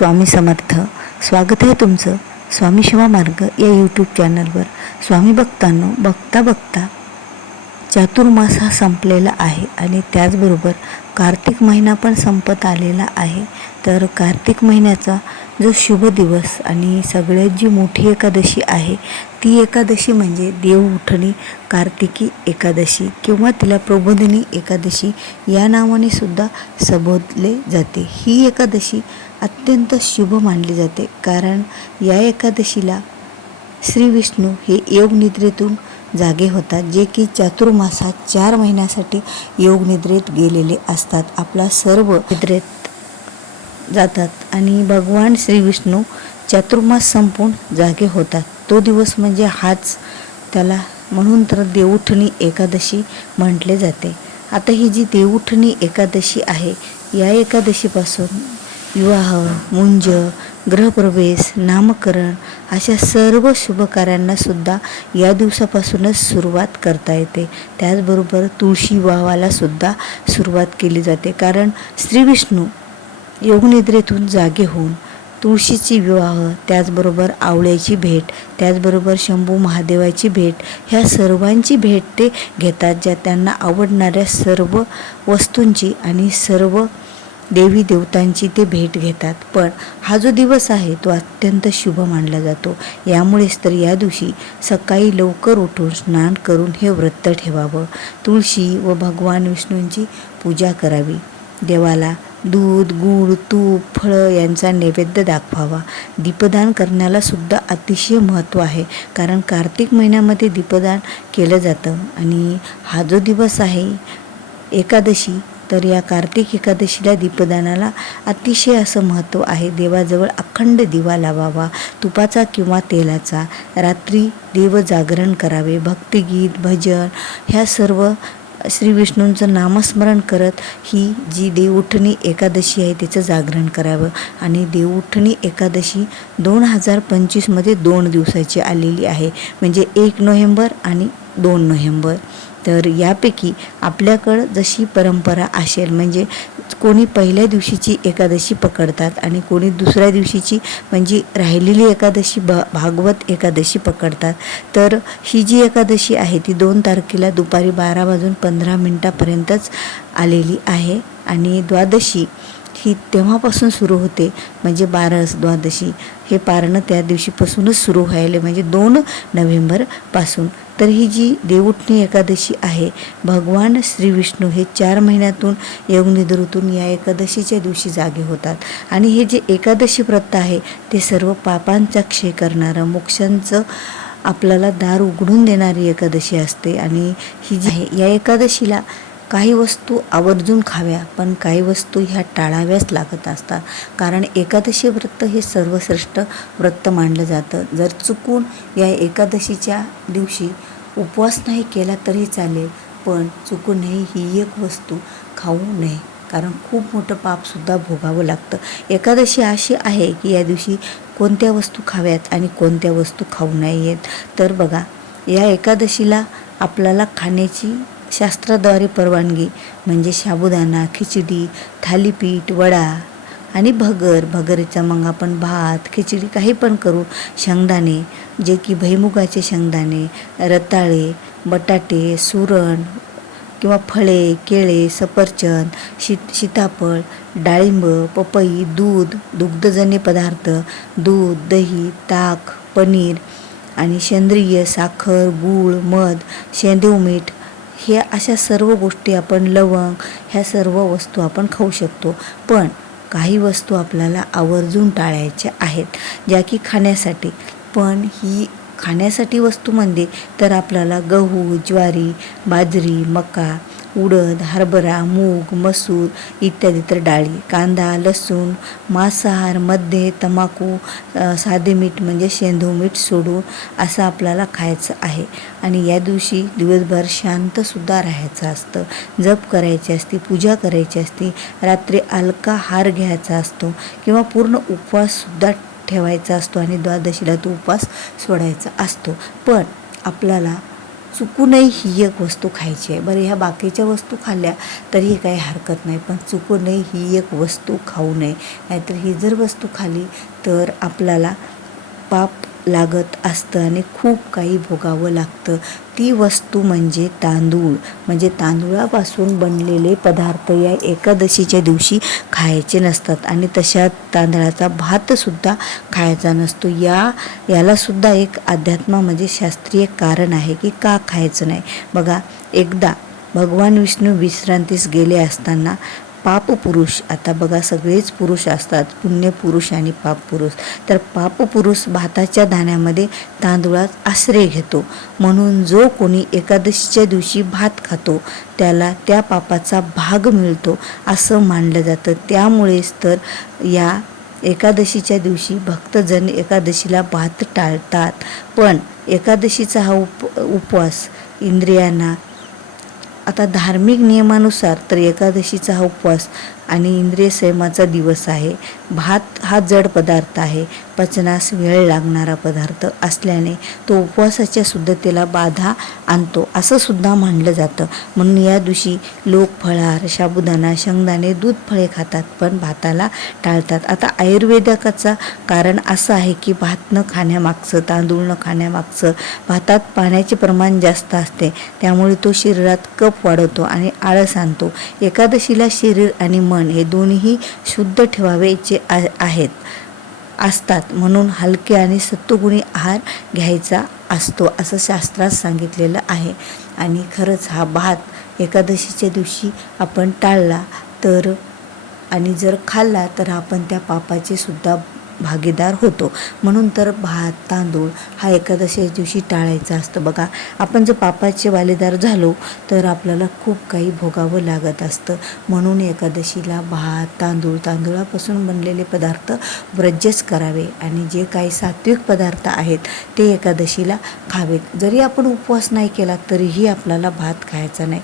स्वामी समर्थ. स्वागत आहे तुमचं स्वामी शिवा मार्ग या यूट्यूब चॅनलवर स्वामी भक्तांनो बघता बघता चातुर्मास हा संपलेला आहे आणि त्याचबरोबर कार्तिक महिना पण संपत आलेला आहे. तर कार्तिक महिन्याचा जो शुभ दिवस आणि सगळ्यात जी मोठी एकादशी आहे ती एकादशी म्हणजे देव उठणी कार्तिकी एकादशी किंवा तिला प्रबोधिनी एकादशी या नावाने सुद्धा संबोधले जाते. ही एकादशी अत्यंत शुभ मानली जाते. कारण या एकादशीला श्री विष्णू हे योगनिद्रेतून जागे होतात जे की चातुर्मासात चार महिन्यासाठी योगनिद्रेत गेलेले असतात. आपला सर्व निद्रेत जातात आणि भगवान श्री विष्णू चातुर्मास संपून जागे होतात. तो दिवस म्हणजे हाच त्याला म्हणून तर देवउठणी एकादशी म्हटले जाते. आता ही जी देवउठणी एकादशी आहे या एकादशीपासून विवाह मुंज गृहप्रवेश नामकरण अशा सर्व शुभकार्यांनासुद्धा सुद्धा या दिवसापासूनच सुरुवात करता येते. त्याचबरोबर तुळशी विवाहालासुद्धा सुरुवात केली जाते. कारण श्री विष्णू योगनिद्रेतून जागे होऊन तुळशीची विवाह त्याचबरोबर आवळ्याची भेट त्याचबरोबर शंभू महादेवाची भेट ह्या सर्वांची भेट ते घेतात ज्या त्यांना आवडणाऱ्या सर्व वस्तूंची आणि सर्व देवी देवतांची ते भेट घेतात. पण हा जो दिवस आहे तो अत्यंत शुभ मानला जातो. यामुळेच तर या दिवशी सकाळी लवकर उठून स्नान करून हे व्रत ठेवावं. तुळशी व भगवान विष्णूंची पूजा करावी. देवाला दूध गूळ तूप फळं यांचा नैवेद्य दाखवावा. दीपदान करण्याला सुद्धा अतिशय महत्त्व आहे. कारण कार्तिक महिन्यामध्ये दीपदान केलं जातं. आणि हा जो दिवस आहे एकादशी तर या कार्तिक एकादशीला दीपदानाला अतिशय असं महत्त्व आहे. देवाजवळ अखंड दिवा लावावा तुपाचा किंवा तेलाचा. रात्री देवजागरण करावे भक्तिगीत भजन ह्या सर्व श्री विष्णूंचं नामस्मरण करत ही जी देवउठणी एकादशी आहे तिचं जागरण करावं. आणि देवउठणी एकादशी दोन हजार पंचवीसमध्ये दोन दिवसाची आलेली आहे. म्हणजे एक नोव्हेंबर आणि दोन नोव्हेंबर. तर यापैकी आपल्याकडं जशी परंपरा असेल म्हणजे कोणी पहिल्या दिवशीची एकादशी पकडतात आणि कोणी दुसऱ्या दिवशीची म्हणजे राहिलेली एकादशी भ भागवत एकादशी पकडतात. तर ही जी एकादशी आहे ती दोन तारखेला दुपारी बारा वाजून पंधरा मिनटापर्यंतच आलेली आहे. आणि द्वादशी ही तेव्हापासून सुरू होते. म्हणजे बारस द्वादशी हे पारणं त्या दिवशीपासूनच सुरू व्हायला. म्हणजे दोन नोव्हेंबरपासून तर ही जी देवउठणी एकादशी आहे भगवान श्री विष्णू हे चार महिन्यातून योगनिद्रेतून या एकादशीच्या दिवशी जागे होतात. आणि हे जे एकादशी व्रत आहे ते सर्व पापांचा क्षय करणारं मोक्षांचं आपल्याला दार उघडून देणारी एकादशी असते. आणि ही जी आहे या एकादशीला काही वस्तू आवर्जून खाव्या पण काही वस्तू ह्या टाळाव्याच लागत असतात. कारण एकादशी व्रत हे सर्वश्रेष्ठ व्रत मानलं जातं. जर चुकून या एकादशीच्या दिवशी उपवास नाही केला तरी चालेल पण चुकूनही ही एक वस्तू खाऊ नये. कारण खूप मोठं पापसुद्धा भोगावं लागतं. एकादशी अशी आहे की या दिवशी कोणत्या वस्तू खाव्यात आणि कोणत्या वस्तू खाऊ नयेत. तर बघा या एकादशीला आपल्याला खाण्याची शास्त्राद्वारे परवानगी म्हणजे साबुदाणा खिचडी थालीपीठ वडा आणि भगर. भगरीचा मग आपण भात खिचडी काही पण करू. शेंगदाणे जे की भैमुगाचे शेंगदाणे रताळे बटाटे सुरण किंवा फळे केळे सफरचंद शीत सीताफळ डाळिंब पपई दूध दुग्धजन्य पदार्थ दूध दही ताक पनीर आणि सेंद्रिय साखर गूळ मध शेंदेव मीठ हे अशा सर्व गोष्टी आपण लवंग ह्या सर्व वस्तू आपण खाऊ शकतो. पण काही वस्तू आपल्याला आवर्जून टाळायच्या आहेत ज्या की खाण्यासाठी. पण ही खाण्यासाठी वस्तू म्हणजे तर आपल्याला गहू ज्वारी बाजरी मका उडद हरभरा मूग मसूर इत्यादी तर डाळी कांदा लसूण मांसाहारमध्ये तंबाखू साधे मीठ म्हणजे शेंदो मीठ सोडून असं आपल्याला खायचं आहे. आणि या दिवशी दिवसभर शांतसुद्धा राहायचं असतं. जप करायची असते पूजा करायची असते रात्री अलका हार घ्यायचा असतो किंवा पूर्ण उपवाससुद्धा ठेवायचा असतो आणि द्वादशीला तो उपवास सोडायचा असतो. पण आपल्याला चुकूनही ही एक वस्तू खायची आहे. बरं ह्या बाकीच्या वस्तू खाल्ल्या तरीही काही हरकत नाही पण चुकूनही ही एक वस्तू खाऊ नये. नाहीतर ही जर वस्तू खाली तर आपल्याला पाप लागत असतं आणि खूप काही भोगावं लागतं. ती वस्तू म्हणजे तांदूळ. म्हणजे तांदूळापासून बनलेले पदार्थ या एकादशीच्या दिवशी खायचे नसतात आणि तशा तांदळाचा भातसुद्धा खायचा नसतो. या यालासुद्धा एक अध्यात्म म्हणजे शास्त्रीय कारण आहे की का खायचं नाही. बघा एकदा भगवान विष्णू विश्रांतीस गेले असताना पाप पुरुष आता बघा सगळेच पुरुष असतात पुण्य पुरुष आणि पाप पुरुष तर पाप पुरुष भाताच्या दाण्यामध्ये तांदूळात आश्रय घेतो. म्हणून जो कोणी एकादशीच्या दिवशी भात खातो त्याला त्या पापाचा भाग मिळतो असं मानलं जातं. त्यामुळेच तर या एकादशीच्या दिवशी भक्तजन एकादशीला भात टाळतात. पण एकादशीचा हा उप उपवास इंद्रियांना आता धार्मिक नियमानुसार तर एकादशीचा हा उपवास आणि इंद्रिय संयमाचा दिवस आहे. भात हा जड पदार्थ आहे. पचनास वेळ लागणारा पदार्थ असल्याने तो उपवासाच्या शुद्धतेला बाधा आणतो. असं सुद्धा म्हणलं जातं. म्हणून या दिवशी लोक फळार साबुदाणा शेंगदाणे दूध फळे खातात पण भाताला टाळतात. आता आयुर्वेदकाचं कारण असं आहे की भात न खाण्यामागचं तांदूळ न खाण्यामागचं भातात पाण्याचे प्रमाण जास्त असते. त्यामुळे तो शरीरात कफ वाढवतो आणि आळस आणतो. एकादशीला शरीर आणि मन हे दोन्हीही शुद्ध ठेवावेचे जे आहेत असतात. म्हणून हलके आणि सत्वगुणी आहार घ्यायचा असतो असं शास्त्रात सांगितलेलं आहे. आणि खरंच हा भात एकादशीच्या दिवशी आपण टाळला तर आणि जर खाल्ला तर आपण त्या पापाचे सुद्धा भागीदार होतो. म्हणून तर भात तांदूळ हा एकादशी दिवशी टाळायचा असतं. बघा आपण जर पापाचे वालेदार झालो तर आपल्याला खूप काही भोगावं लागत असतं. म्हणून एकादशीला भात तांदूळ तांदूळापासून बनलेले पदार्थ वर्ज्यच करावे आणि जे काही सात्विक पदार्थ आहेत ते एकादशीला खावेत. जरी आपण उपवास नाही केला तरीही आपल्याला भात खायचा नाही.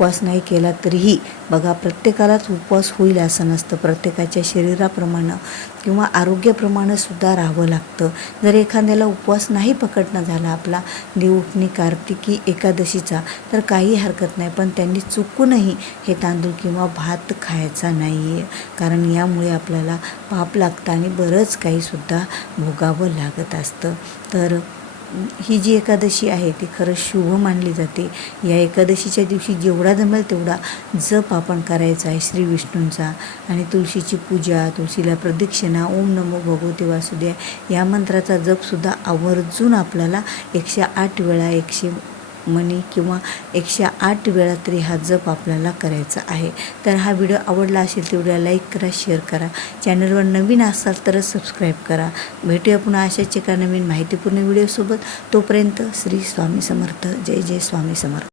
उपवास नाही केला तरीही बघा प्रत्येकालाच उपवास होईल असं नसतं. प्रत्येकाच्या शरीराप्रमाणे किंवा आरोग्याप्रमाणे सुद्धा राहावं लागतं. जर एखाद्याला उपवास नाही पकडणं झाला आपला देवउठणी कार्तिकी एकादशीचा तर काही हरकत नाही. पण त्यांनी चुकूनही हे तांदूळ किंवा भात खायचा नाही आहे कारण यामुळे आपल्याला पाप लागतं आणि बरंच काहीसुद्धा भोगावं लागत असतं. तर ही जी एकादशी आहे ती खरंच शुभ मानली जाते. या एकादशीच्या दिवशी जेवढा जमेल तेवढा जप आपण करायचा आहे श्री विष्णूंचा. आणि तुळशीची पूजा तुळशीला प्रदक्षिणा ओम नमो भगवते वासुदेव या मंत्राचा जपसुद्धा आवर्जून आपल्याला एकशे आठ वेळा एकशे मनी किंवा एकशे आठ वेळा तरी हा जप आपल्याला करायचा आहे. तर हा व्हिडिओ आवडला असेल तेवढ्या लाईक करा शेअर करा. चॅनलवर नवीन असाल तरच सबस्क्राईब करा. भेटूया पुन्हा अशाच एका नवीन माहितीपूर्ण व्हिडिओसोबत. तोपर्यंत श्री स्वामी समर्थ. जय जय स्वामी समर्थ.